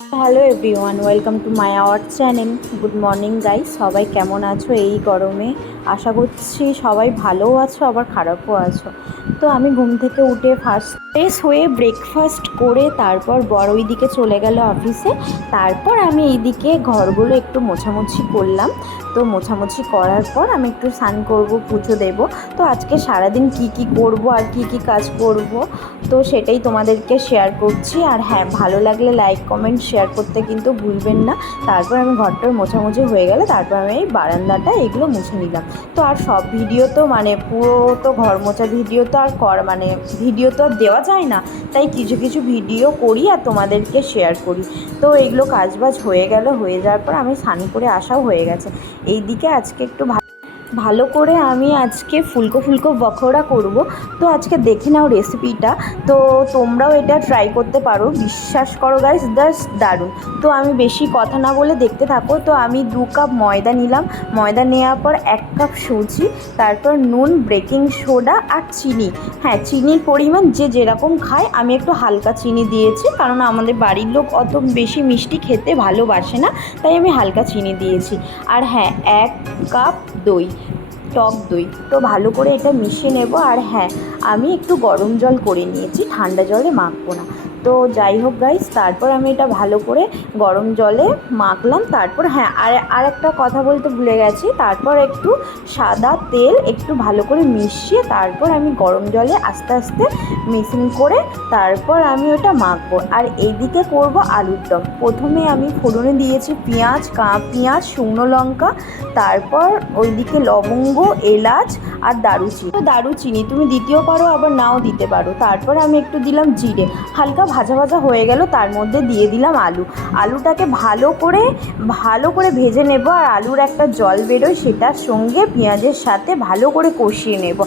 Hello everyone, welcome to my our channel. Good morning guys, সবাই কেমন আছো এই গরমে? আশা করছি সবাই ভালোও আছো, আবার খারাপও আছো। তো আমি ঘুম থেকে উঠে ফার্স্ট ফ্রেশ হয়ে ব্রেকফাস্ট করে তারপর বড় ওইদিকে চলে গেল অফিসে। তারপর আমি এইদিকে ঘরগুলো একটু মোছামুছি করলাম। তো মোছামুছি করার পর আমি একটু স্নান করব, পুজো দেব। তো আজকে সারাদিন কি করব আর কি কাজ করব, তো সেটাই তোমাদেরকে শেয়ার করছি। আর হ্যাঁ, ভালো লাগলে লাইক কমেন্ট শেয়ার করতে কিন্তু ভুলবেন না। তারপর আমি ঘরটার মোছামুছি হয়ে গেলে তারপর আমি এই বারান্দাটা এগুলো মুছে নিলাম। তো আর সব ভিডিও তো পুরো তো ঘর মোছা ভিডিও তো আর ভিডিও তো আর দেওয়া যায় না, তাই কিছু কিছু ভিডিও করি আর তোমাদেরকে শেয়ার করি। তো এগুলো কাজবাজ হয়ে গেল, হয়ে যাওয়ার পর আমি স্নান করে আসাও হয়ে গেছে। এইদিকে আজকে একটু ভালো করে আমি আজকে ফুলকো পকোড়া করব। তো আজকে দেখে নাও রেসিপিটা, তো তোমরাও এটা ট্রাই করতে পারো। বিশ্বাস করো গাইস, জাস্ট দারুণ। তো আমি বেশি কথা না বলে দেখতে থাকো। তো আমি 2 কাপ ময়দা নিলাম। ময়দা নেওয়ার পর 1 কাপ সুজি, তারপর নুন, বেকিং সোডা আর চিনি। হ্যাঁ, চিনির পরিমাণ যে যেরকম খায়, আমি একটু হালকা চিনি দিয়েছি, কারণ আমাদের বাড়ির লোক অত বেশি মিষ্টি খেতে ভালোবাসে না, তাই আমি হালকা চিনি দিয়েছি। আর হ্যাঁ, 1 কাপ দই, টক দই। তো ভালো করে এটা মিশিয়ে নেব। আর হ্যাঁ, আমি একটু গরম জল করে নিয়েছি, ঠান্ডা জলে মাখবো না। তো যাই হোক গাইস, তারপর আমি এটা ভালো করে গরম জলে মাখলাম। তারপর হ্যাঁ, আর একটা কথা বলতে ভুলে গেছি, তারপর একটু সাদা তেল একটু ভালো করে মিশিয়ে তারপর আমি গরম জলে আস্তে আস্তে মিক্সিং করে তারপর আমি ওটা মাখবো। আর এইদিকে করব আলুর দম। প্রথমে আমি ফোড়নে দিয়েছি পেঁয়াজ, শুকনো লঙ্কা, তারপর ওইদিকে লবঙ্গ, এলাচ আর দারুচিনি তুমি দিতেও পারো, আবার নাও দিতে পারো। তারপর আমি একটু দিলাম জিরে। হালকা ভাজা ভাজা হয়ে গেল, তার মধ্যে দিয়ে দিলাম আলুটাকে ভালো করে ভেজে নেব। আর আলুর একটা জল বেরোয়, সেটার সঙ্গে পেঁয়াজের সাথে ভালো করে কষিয়ে নেব।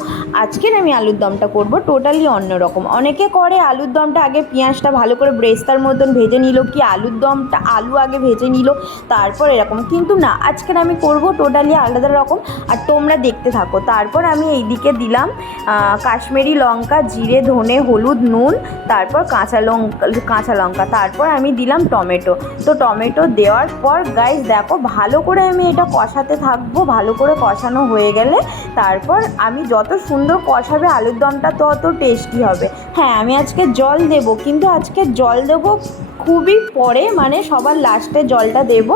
আজকের আমি আলুর দমটা করব টোটালি অন্যরকম। অনেকে করে আলুর দমটা আগে পেঁয়াজটা ভালো করে ব্রেস্তার মতন ভেজে নিল, কি আলুর দমটা আলু আগে ভেজে নিল, তারপর এরকম। কিন্তু না, আজকের আমি করব টোটালি আলাদা রকম, আর তোমরা দেখতে থাকো। তারপর আমি এইদিকে দিলাম কাশ্মীরি লঙ্কা, জিরে, ধনে, হলুদ, নুন, তারপর কাঁচা লঙ্কা, তারপর আমি দিলাম টমেটো। তো টমেটো দেওয়ার পর গাইস দেখো, ভালো করে আমি এটা কষাতে থাকবো। ভালো করে কষানো হয়ে গেলে তারপর আমি যত সুন্দর কষাবে আলুর দমটা তত টেস্টি হবে। হ্যাঁ, আমি আজকে জল দেব, কিন্তু আজকে জল দেব খুবই পরে, সবার লাস্টে জলটা দেব।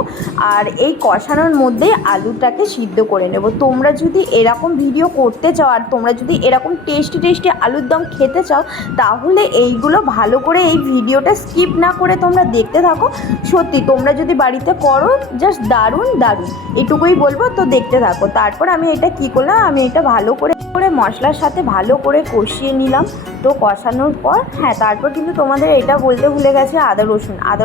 আর এই কষানোর মধ্যেই আলুটাকে সিদ্ধ করে নেব। তোমরা যদি এরকম ভিডিও করতে চাও আর তোমরা যদি এরকম টেস্টি আলুর দম খেতে চাও, তাহলে এইগুলো ভালো করে এই ভিডিওটা স্কিপ না করে তোমরা দেখতে থাকো। সত্যি তোমরা যদি বাড়িতে করো, জাস্ট দারুণ। এটুকুই বলবো, তো দেখতে থাকো। তারপর আমি এটা কি করলাম, আমি এটা ভালো করে মশলার সাথে ভালো করে কষিয়ে নিলাম। তো কষানোর পর হ্যাঁ, তারপর কিন্তু তোমাদের এটা বলতে ভুলে গেছে, আদা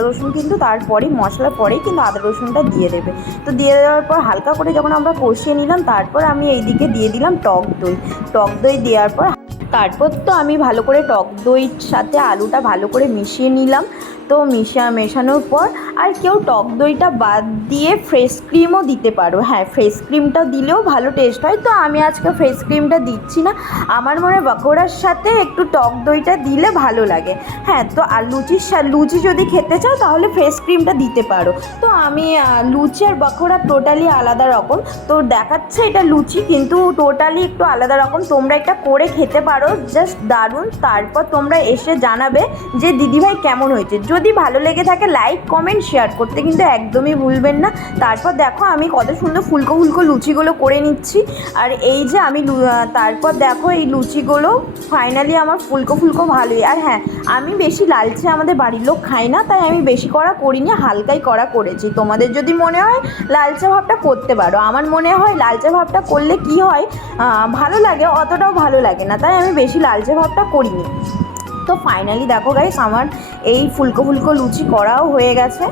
রসুন কিন্তু তারপরেই, মশলার পরেই কিন্তু আদা রসুনটা দিয়ে দেবে। তো দিয়ে দেওয়ার পর হালকা করে যখন আমরা কষিয়ে নিলাম, তারপর আমি এইদিকে দিয়ে দিলাম টক দই দেওয়ার পর তারপর তো আমি ভালো করে টক দইয়ের সাথে আলুটা ভালো করে মিশিয়ে নিলাম। তো মেশানোর পর আর কেউ টক দইটা বাদ দিয়ে ফ্রেশ ক্রিমও দিতে পারো। হ্যাঁ, ফ্রেশ ক্রিমটা দিলেও ভালো টেস্ট হয়। তো আমি আজকে ফ্রেশ ক্রিমটা দিচ্ছি না, আমার মনে হয় পকোড়ার সাথে একটু টক দইটা দিলে ভালো লাগে। হ্যাঁ, তো আর লুচি যদি খেতে চাও তাহলে ফ্রেশ ক্রিমটা দিতে পারো। তো আমি লুচি আর পকোড়া টোটালি আলাদা রকম। তো দেখাচ্ছে এটা লুচি, কিন্তু টোটালি একটু আলাদা রকম। তোমরা এটা করে খেতে পারো, জাস্ট দারুণ। তারপর তোমরা এসে জানাবে যে দিদিভাই কেমন হয়েছে। যদি ভালো লেগে থাকে লাইক কমেন্ট শেয়ার করতে কিন্তু একদমই ভুলবেন না। তারপর দেখো আমি কত সুন্দর ফুলকো লুচিগুলো করে নিচ্ছি। আর এই যে আমি তারপর দেখো এই লুচিগুলো ফাইনালি আমার ফুলকো ভালোই। আর হ্যাঁ, আমি বেশি লালচে আমাদের বাড়ির লোক খাই না, তাই আমি বেশি করা করিনি, হালকাই করা করেছি। তোমাদের যদি মনে হয় লালচে ভাবটা করতে পারো। আমার মনে হয় লালচে ভাবটা করলে কি হয়, ভালো লাগে, অতটাও ভালো লাগে না, তাই আমি বেশি লালচে ভাবটা করিনি। তো ফাইনালি দেখো গাইস, আমার এই ফুলকো লুচি করাও হয়ে গেছে।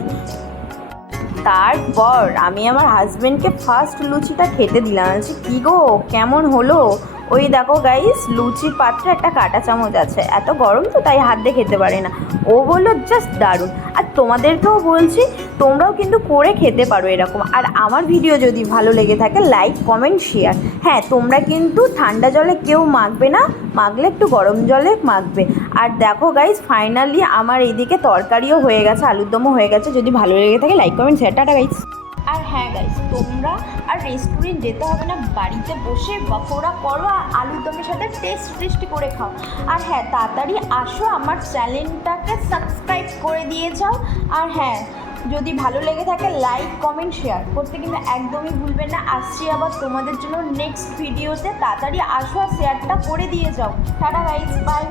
তারপর আমি আমার হাজব্যান্ডকে ফার্স্ট লুচিটা খেতে দিলাম। বলছি, কী গো কেমন হলো? ওই দেখো গাইস, লুচির পাত্রে একটা কাঁটা চামচ আছে, এত গরম তো তাই হাত দিয়ে খেতে পারে না। ও বললো জাস্ট দারুণ। আর তোমাদেরকেও বলছি, তোমরাও কিন্তু করে খেতে পারো এরকম। আর আমার ভিডিও যদি ভালো লেগে থাকে লাইক কমেন্ট শেয়ার। হ্যাঁ, তোমরা কিন্তু ঠান্ডা জলে কেউ মাখবে না, মাখলে একটু গরম জলে মাখবে। আর দেখো গাইস, ফাইনালি আমার এইদিকে তরকারিও হয়ে গেছে, আলুর দমও হয়ে গেছে। যদি ভালো লেগে থাকে like comment share, tata guys. আর হ্যাঁ গাইস, তোমরা আর রেস্টুরেন্ট যেতে হবে না, বাড়িতে বসে পকোড়া করো আর আলুর দমের সাথে টেস্টি করে খাও। আর হ্যাঁ, তাড়াতাড়ি আসো, আমার চ্যানেলটাকে সাবস্ক্রাইব করে দিয়ে যাও। আর হ্যাঁ, যদি ভালো লেগে থাকে লাইক কমেন্ট শেয়ার করতে কিন্তু একদমই ভুলবেন না। আসছি আবার তোমাদের জন্য নেক্সট ভিডিওতে, তাড়াতাড়ি আসো আর শেয়ারটা করে দিয়ে যাও। Tata guys, by.